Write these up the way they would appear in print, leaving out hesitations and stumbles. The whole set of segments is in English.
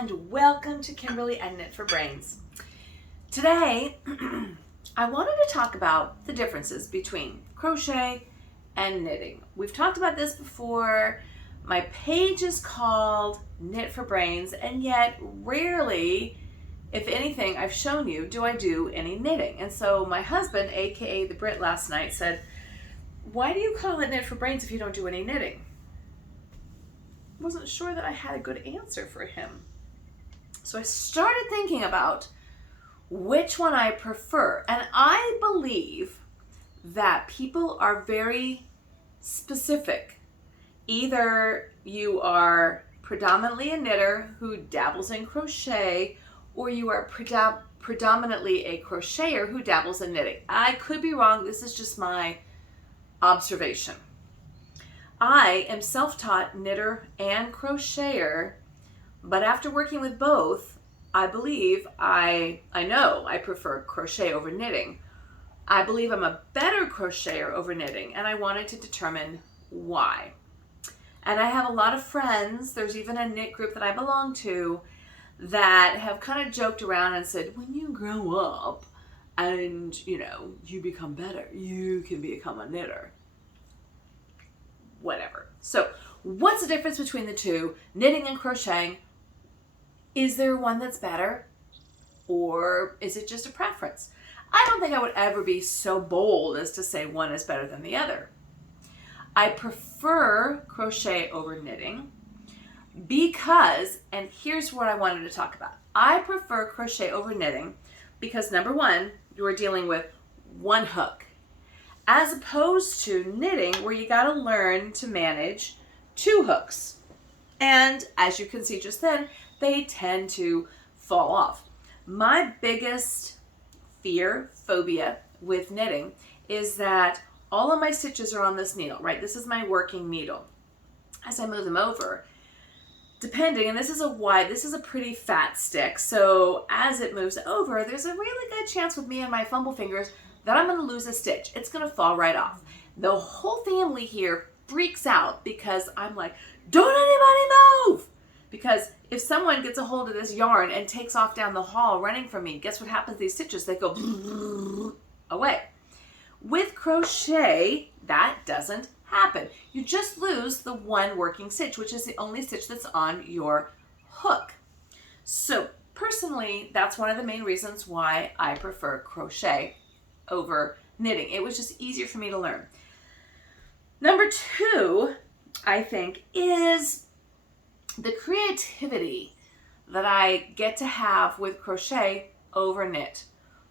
and welcome to Kimberly and Knit for Brains. Today, I wanted to talk about the differences between crochet and knitting. We've talked about this before. My page is called Knit for Brains, and yet rarely, if anything, I've shown you, do I do any knitting. And so my husband, aka the Brit, last night said, "Why do you call it Knit for Brains if you don't do any knitting?" Wasn't sure that I had a good answer for him. So I started thinking about which one I prefer. And I believe that people are very specific. Either you are predominantly a knitter who dabbles in crochet, or you are predominantly a crocheter who dabbles in knitting. I could be wrong. This is just my observation. I am self-taught knitter and crocheter, but after working with both, I believe I know I prefer crochet over knitting. I believe I'm a better crocheter over knitting, and I wanted to determine why. And I have a lot of friends, there's even a knit group that I belong to, that have kind of joked around and said, when you grow up and, you become better, you can become a knitter. Whatever. So what's the difference between the two, knitting and crocheting? Is there one that's better, or is it just a preference? I don't think I would ever be so bold as to say one is better than the other. I prefer crochet over knitting because, and here's what I wanted to talk about. I prefer crochet over knitting because, number one, you're dealing with one hook, as opposed to knitting where you got to learn to manage two hooks. And as you can see just then, they tend to fall off. My biggest phobia with knitting is that all of my stitches are on this needle, right? This is my working needle. As I move them over, depending, and this is a pretty fat stick, so as it moves over, there's a really good chance with me and my fumble fingers that I'm going to lose a stitch. It's going to fall right off. The whole family here freaks out because I'm like, don't anybody move! Because if someone gets a hold of this yarn and takes off down the hall running from me, guess what happens to these stitches? They go away. With crochet, that doesn't happen. You just lose the one working stitch, which is the only stitch that's on your hook. So personally, that's one of the main reasons why I prefer crochet over knitting. It was just easier for me to learn. Number two, I think, is the creativity that I get to have with crochet over knit.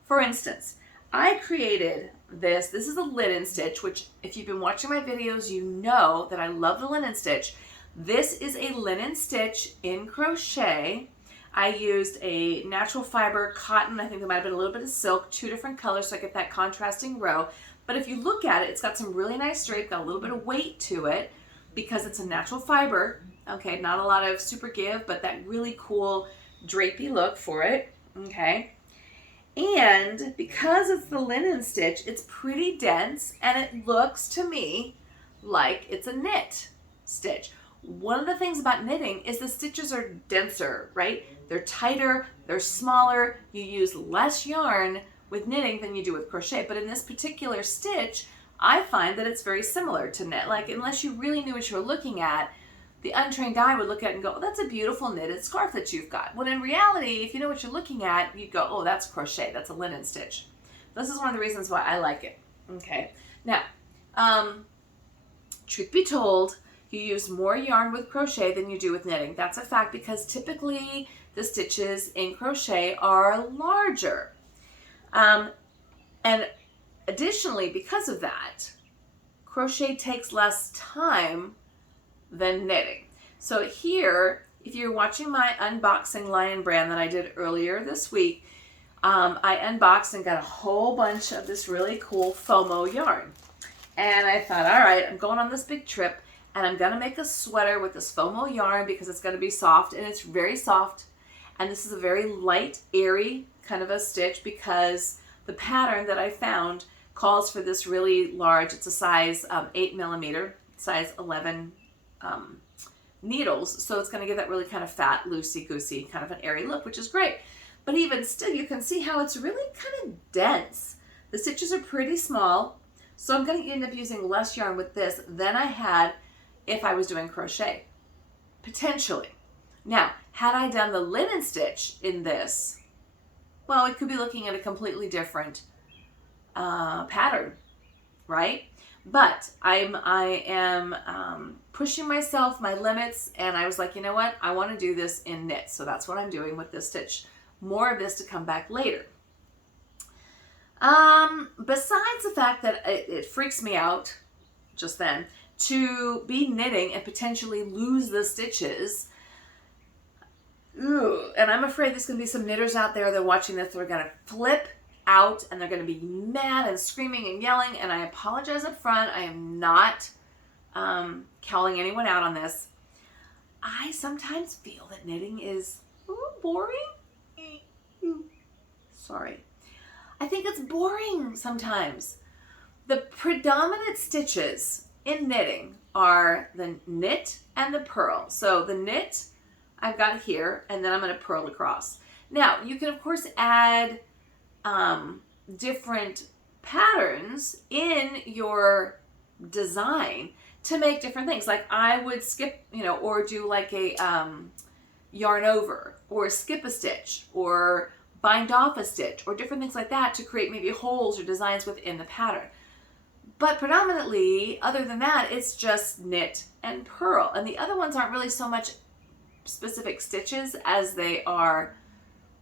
For instance, I created this is a linen stitch, which if you've been watching my videos, you know that I love the linen stitch. This is a linen stitch in crochet. I used a natural fiber cotton, I think there might have been a little bit of silk, two different colors so I get that contrasting row. But if you look at it, it's got some really nice drape, got a little bit of weight to it because it's a natural fiber. Okay, not a lot of super give, but that really cool drapey look for it. Okay. And because it's the linen stitch, it's pretty dense and it looks to me like it's a knit stitch. One of the things about knitting is the stitches are denser, right? They're tighter, they're smaller, you use less yarn with knitting than you do with crochet. But in this particular stitch, I find that it's very similar to knit. Like, unless you really knew what you were looking at, the untrained eye would look at it and go, oh, that's a beautiful knitted scarf that you've got. When in reality, if you know what you're looking at, you'd go, oh, that's crochet, that's a linen stitch. This is one of the reasons why I like it. Okay, now, truth be told, you use more yarn with crochet than you do with knitting. That's a fact because typically the stitches in crochet are larger. And additionally, because of that, crochet takes less time than knitting. So here, if you're watching my unboxing Lion brand that I did earlier this week, I unboxed and got a whole bunch of this really cool FOMO yarn. And I thought, all right, I'm going on this big trip and I'm going to make a sweater with this FOMO yarn because it's going to be soft, and it's very soft. And this is a very light, airy kind of a stitch because the pattern that I found calls for this really large, it's a size 8 millimeter, size 11 needles, so it's going to give that really kind of fat, loosey-goosey, kind of an airy look, which is great. But even still, you can see how it's really kind of dense. The stitches are pretty small, so I'm going to end up using less yarn with this than I had if I was doing crochet, potentially. Now, had I done the linen stitch in this, well, it could be looking at a completely different pattern, right? But I am pushing myself, my limits, and I was like, you know what? I want to do this in knit, so that's what I'm doing with this stitch. More of this to come back later. Besides the fact that it freaks me out just then to be knitting and potentially lose the stitches. Ooh, and I'm afraid there's going to be some knitters out there that are watching this that are going to flip out and they're going to be mad and screaming and yelling, and I apologize up front. I am not calling anyone out on this. I sometimes feel that knitting is boring. Sorry. I think it's boring sometimes. The predominant stitches in knitting are the knit and the purl. So the knit I've got here, and then I'm going to purl across. Now, you can of course add different patterns in your design to make different things. Like I would skip, or do like a yarn over, or skip a stitch, or bind off a stitch, or different things like that to create maybe holes or designs within the pattern. But predominantly, other than that, it's just knit and purl. And the other ones aren't really so much specific stitches as they are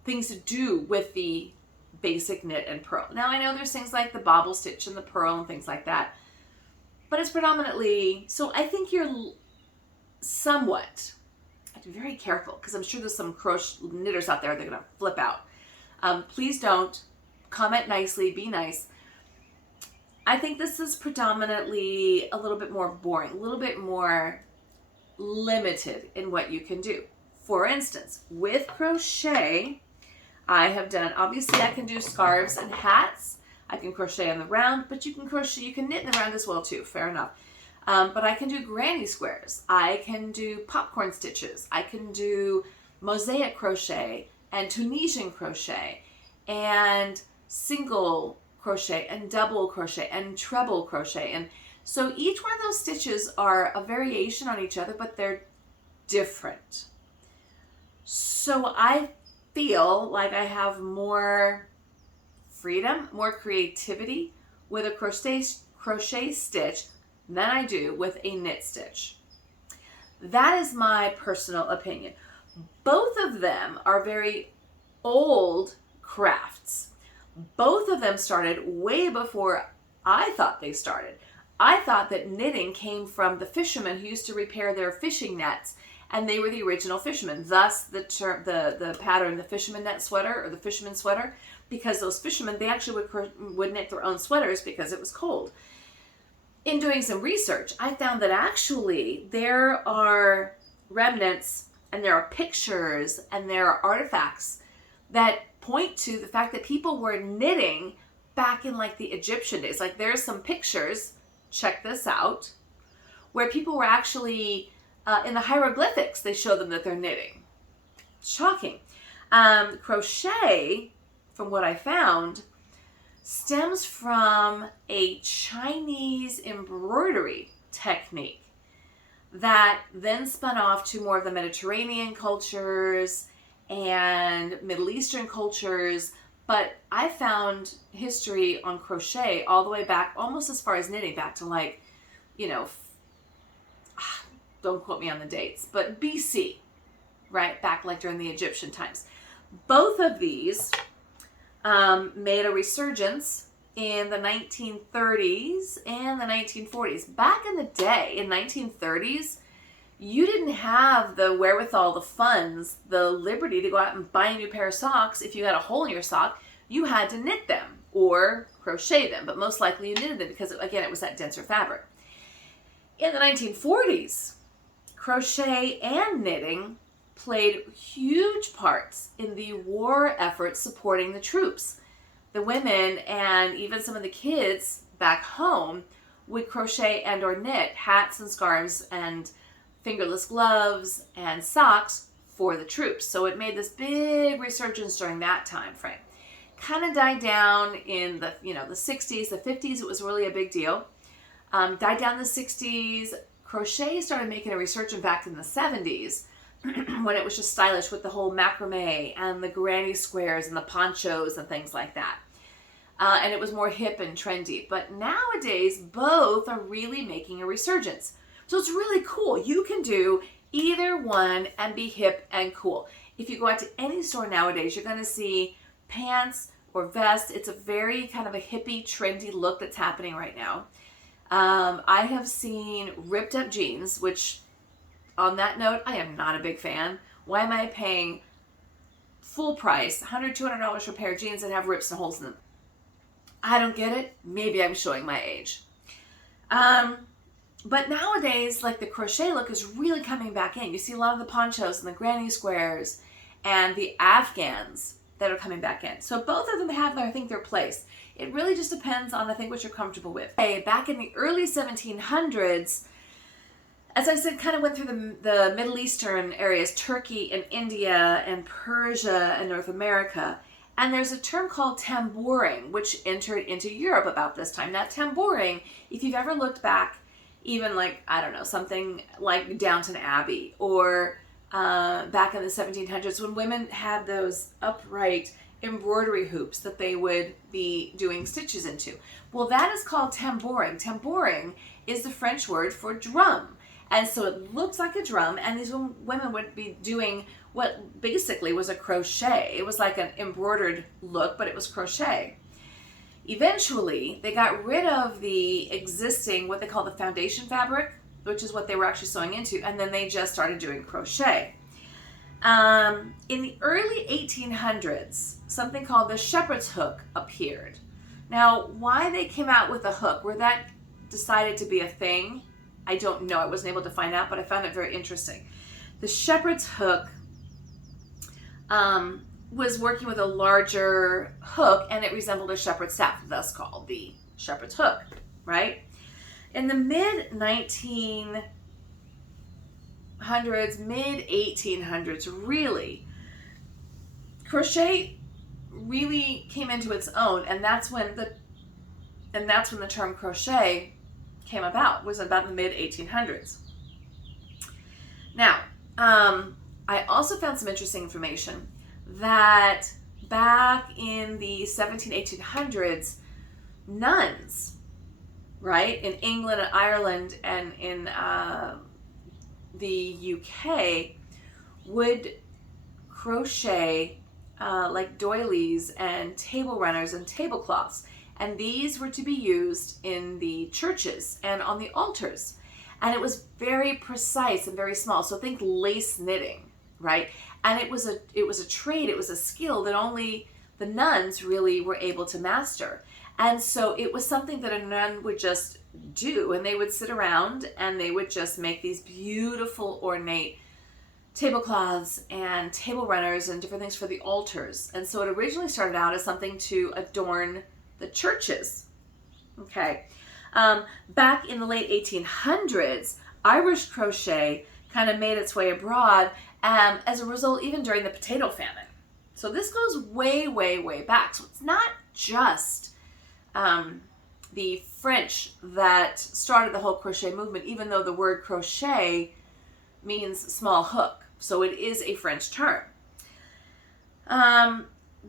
things to do with the basic knit and purl. Now I know there's things like the bobble stitch and the purl and things like that, but it's predominantly, so I think you're somewhat, I have to be very careful because I'm sure there's some crochet knitters out there that are going to flip out. Please don't. Comment nicely, be nice. I think this is predominantly a little bit more boring, a little bit more limited in what you can do. For instance, with crochet, I have done, obviously I can do scarves and hats. I can crochet on the round, but you can crochet, you can knit in the round as well too, fair enough. But I can do granny squares. I can do popcorn stitches. I can do mosaic crochet and Tunisian crochet and single crochet and double crochet and treble crochet. And so each one of those stitches are a variation on each other, but they're different. So I feel like I have more freedom, more creativity with a crochet stitch than I do with a knit stitch. That is my personal opinion. Both of them are very old crafts. Both of them started way before I thought they started. I thought that knitting came from the fishermen who used to repair their fishing nets, and they were the original fishermen. Thus the term, the pattern, the fisherman net sweater or the fisherman sweater, because those fishermen, they actually would knit their own sweaters because it was cold. In doing some research, I found that actually there are remnants and there are pictures and there are artifacts that point to the fact that people were knitting back in like the Egyptian days. Like there's some pictures, check this out, where people were actually in the hieroglyphics, they show them that they're knitting. Shocking. Crochet, from what I found, stems from a Chinese embroidery technique that then spun off to more of the Mediterranean cultures and Middle Eastern cultures. But I found history on crochet all the way back, almost as far as knitting, back to like, don't quote me on the dates, but BC, right? Back like during the Egyptian times. Both of these made a resurgence in the 1930s and the 1940s. Back in the day, in 1930s, you didn't have the wherewithal, the funds, the liberty to go out and buy a new pair of socks. If you had a hole in your sock, you had to knit them or crochet them, but most likely you knitted them because, again, it was that denser fabric. In the 1940s, crochet and knitting played huge parts in the war efforts supporting the troops. The women and even some of the kids back home would crochet and or knit hats and scarves and fingerless gloves and socks for the troops. So it made this big resurgence during that time frame. Kind of died down in the, the 60s, the 50s, it was really a big deal. Died down in the 60s. Crochet started making a resurgence back in the 70s when it was just stylish with the whole macrame and the granny squares and the ponchos and things like that. And it was more hip and trendy. But nowadays, both are really making a resurgence. So it's really cool. You can do either one and be hip and cool. If you go out to any store nowadays, you're going to see pants or vests. It's a very kind of a hippie, trendy look that's happening right now. I have seen ripped up jeans, which on that note, I am not a big fan. Why am I paying full price, $100, $200 for a pair of jeans that have rips and holes in them? I don't get it. Maybe I'm showing my age. But nowadays, like the crochet look is really coming back in. You see a lot of the ponchos and the granny squares and the Afghans that are coming back in. So both of them have, I think, their place. It really just depends on, I think, what you're comfortable with. Back in the early 1700s, as I said, kind of went through the Middle Eastern areas, Turkey and India and Persia and North America. And there's a term called tambouring, which entered into Europe about this time. Now, tambouring, if you've ever looked back, even like, I don't know, something like Downton Abbey or back in the 1700s when women had those upright embroidery hoops that they would be doing stitches into. Well, that is called tambouring. Tambouring is the French word for drum. And so it looks like a drum, and these women would be doing what basically was a crochet. It was like an embroidered look, but it was crochet. Eventually, they got rid of the existing, what they call the foundation fabric, which is what they were actually sewing into, and then they just started doing crochet. In the early 1800s, something called the shepherd's hook appeared. Now, why they came out with a hook, where that decided to be a thing, I don't know. I wasn't able to find out, but I found it very interesting. The shepherd's hook was working with a larger hook, and it resembled a shepherd's staff, thus called the shepherd's hook, right? In the mid-1800s, mid-1800s, really, crochet really came into its own, and that's when the term crochet came about, was about the mid-1800s. Now, I also found some interesting information that back in the 1800s, nuns, right, in England and Ireland and in the UK would crochet like doilies and table runners and tablecloths. And these were to be used in the churches and on the altars. And it was very precise and very small. So think lace knitting, right? And it was a trade, it was a skill that only the nuns really were able to master. And so it was something that a nun would just do, and they would sit around and they would just make these beautiful ornate tablecloths and table runners and different things for the altars. And so it originally started out as something to adorn the churches. Okay. Back in the late 1800s, Irish crochet kind of made its way abroad as a result, even during the potato famine. So this goes way, way, way back. So it's not just the French that started the whole crochet movement, even though the word crochet means small hook. So it is a French term.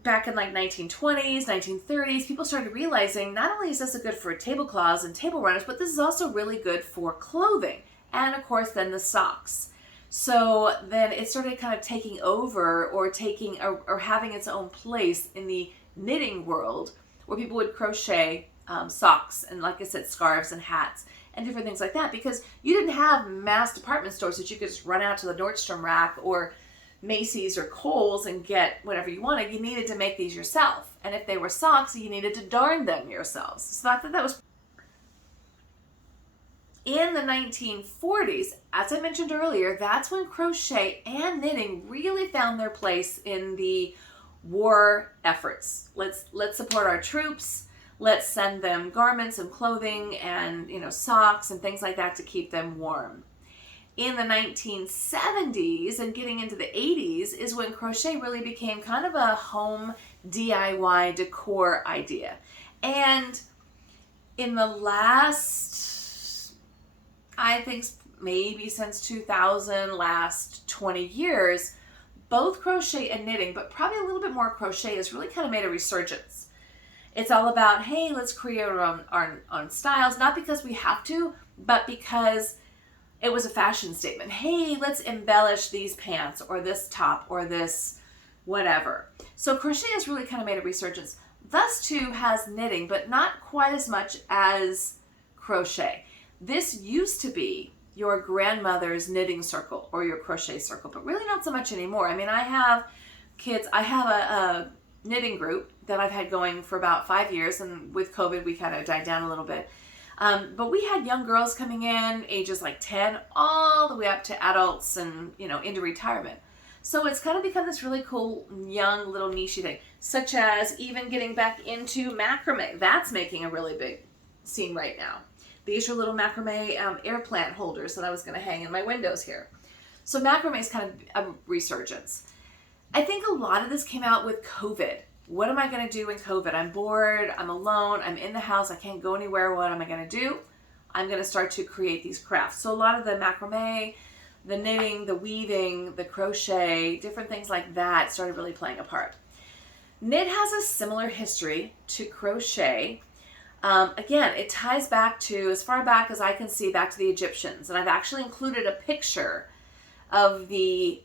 Back in like 1920s, 1930s, people started realizing not only is this good for tablecloths and table runners, but this is also really good for clothing. And of course, then the socks. So then it started kind of taking over or having its own place in the knitting world, where people would crochet socks and, like I said, scarves and hats and different things like that, because you didn't have mass department stores that you could just run out to the Nordstrom rack or Macy's or Kohl's and get whatever you wanted. You needed to make these yourself. And if they were socks, you needed to darn them yourselves. So I thought that was... In the 1940s, as I mentioned earlier, that's when crochet and knitting really found their place in the war efforts. Let's support our troops. Let's send them garments and clothing and, socks and things like that to keep them warm. In the 1970s and getting into the 80s is when crochet really became kind of a home DIY decor idea. And in the last, I think maybe since 2000, last 20 years, both crochet and knitting, but probably a little bit more crochet, has really kind of made a resurgence. It's all about, hey, let's create our own styles, not because we have to, but because it was a fashion statement. Hey, let's embellish these pants or this top or this whatever. So crochet has really kind of made a resurgence. Thus too has knitting, but not quite as much as crochet. This used to be your grandmother's knitting circle or your crochet circle, but really not so much anymore. I mean, I have kids, I have a knitting group that I've had going for about 5 years, and with COVID we kind of died down a little bit. But we had young girls coming in, ages like 10, all the way up to adults and, into retirement. So it's kind of become this really cool, young, little niche thing, such as even getting back into macrame. That's making a really big scene right now. These are little macrame air plant holders that I was going to hang in my windows here. So macrame is kind of a resurgence. I think a lot of this came out with COVID. What am I going to do in COVID? I'm bored, I'm alone, I'm in the house, I can't go anywhere. What am I going to do? I'm going to start to create these crafts. So a lot of the macrame, the knitting, the weaving, the crochet, different things like that started really playing a part. Knit has a similar history to crochet. Again, it ties back to, as far back as I can see, back to the Egyptians. And I've actually included a picture of the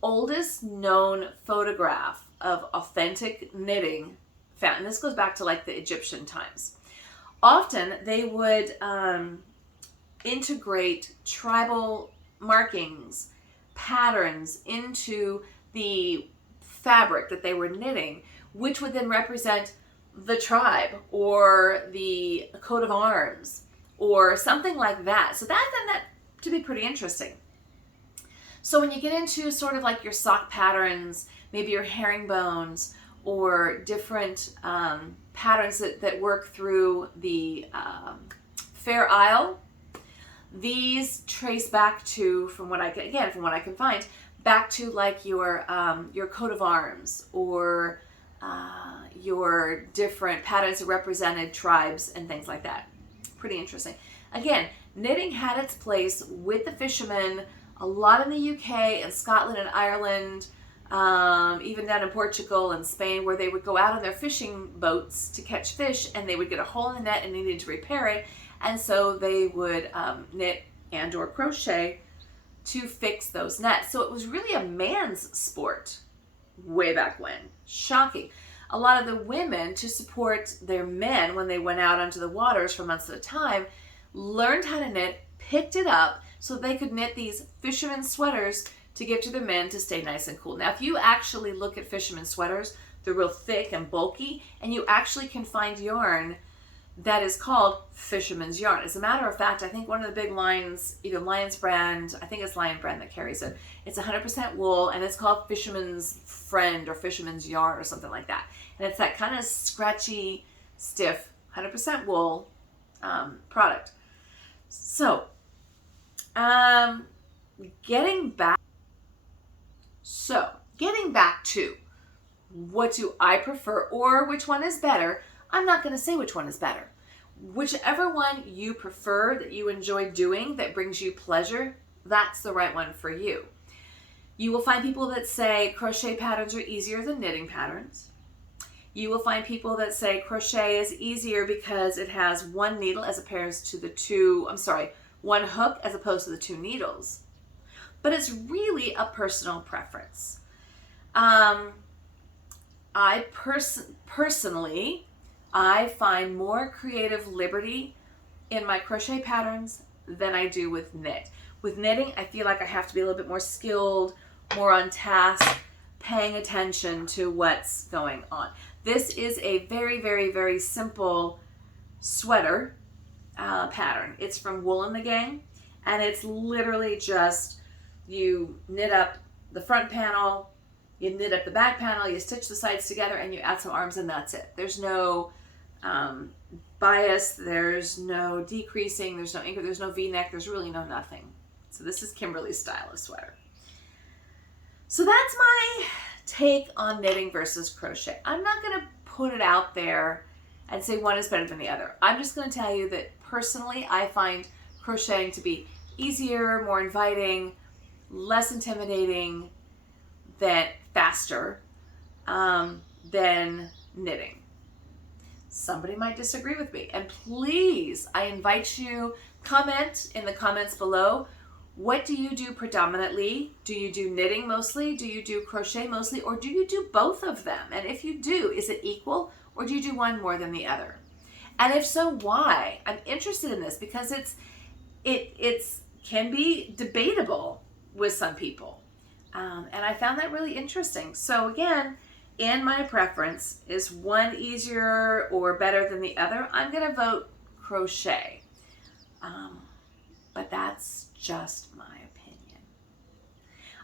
oldest known photograph of authentic knitting found. And this goes back to like the Egyptian times. Often they would integrate tribal markings, patterns into the fabric that they were knitting, which would then represent the tribe or the coat of arms or something like that. So that to be pretty interesting. So when you get into sort of like your sock patterns, maybe your herringbones or different patterns that work through the Fair Isle, these trace back to, from what I can find, back to like your coat of arms or your different patterns that represented tribes and things like that. Pretty interesting. Again, knitting had its place with the fishermen, a lot in the UK and Scotland and Ireland, even down in Portugal and Spain, where they would go out on their fishing boats to catch fish, and they would get a hole in the net and needed to repair it, and so they would knit and or crochet to fix those nets. So it was really a man's sport way back when. Shocking. A lot of the women, to support their men when they went out onto the waters for months at a time, learned how to knit, picked it up so they could knit these fisherman sweaters to give to their men to stay nice and cool. Now, if you actually look at fisherman sweaters, they're real thick and bulky, and you actually can find yarn that is called fisherman's yarn. As a matter of fact, I think one of the big lines, either Lion's brand, I think it's Lion brand that carries it, it's 100% wool, and it's called Fisherman's Friend or Fisherman's Yarn or something like that. And it's that kind of scratchy, stiff, 100% wool product. So, getting back to what do I prefer or which one is better, I'm not going to say which one is better. Whichever one you prefer, that you enjoy doing, that brings you pleasure, that's the right one for you. You will find people that say crochet patterns are easier than knitting patterns. You will find people that say crochet is easier because it has one needle as opposed to one hook as opposed to the two needles. But it's really a personal preference. Personally, I find more creative liberty in my crochet patterns than I do with knit. With knitting, I feel like I have to be a little bit more skilled, more on task, paying attention to what's going on. This is a very, very, very simple sweater pattern. It's from Wool and the Gang, and it's literally just you knit up the front panel, you knit up the back panel, you stitch the sides together, and you add some arms, and that's it. There's no bias, there's no decreasing, there's no anchor, there's no V-neck, there's really no nothing. So this is Kimberly's style of sweater. So that's my take on knitting versus crochet. I'm not going to put it out there and say one is better than the other. I'm just going to tell you that personally I find crocheting to be easier, more inviting, less intimidating, faster than knitting. Somebody might disagree with me, and please, I invite you, comment in the comments below. What do you do predominantly? Do you do knitting mostly? Do you do crochet mostly? Or do you do both of them? And if you do, is it equal, or do you do one more than the other? And if so, why? I'm interested in this because it can be debatable with some people. And I found that really interesting. So again, in my preference, is one easier or better than the other? I'm going to vote crochet. But that's just my opinion.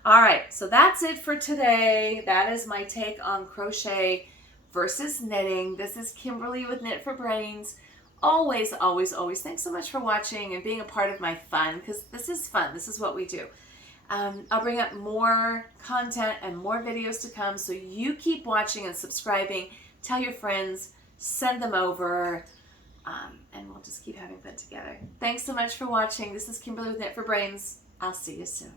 All right, so that's it for today. That is my take on crochet versus knitting. This is Kimberly with Knit for Brains. Always, always, always, thanks so much for watching and being a part of my fun, because this is fun. This is what we do. I'll bring up more content and more videos to come, so you keep watching and subscribing. Tell your friends, send them over, and we'll just keep having fun together. Thanks so much for watching. This is Kimberly with Knit for Brains. I'll see you soon.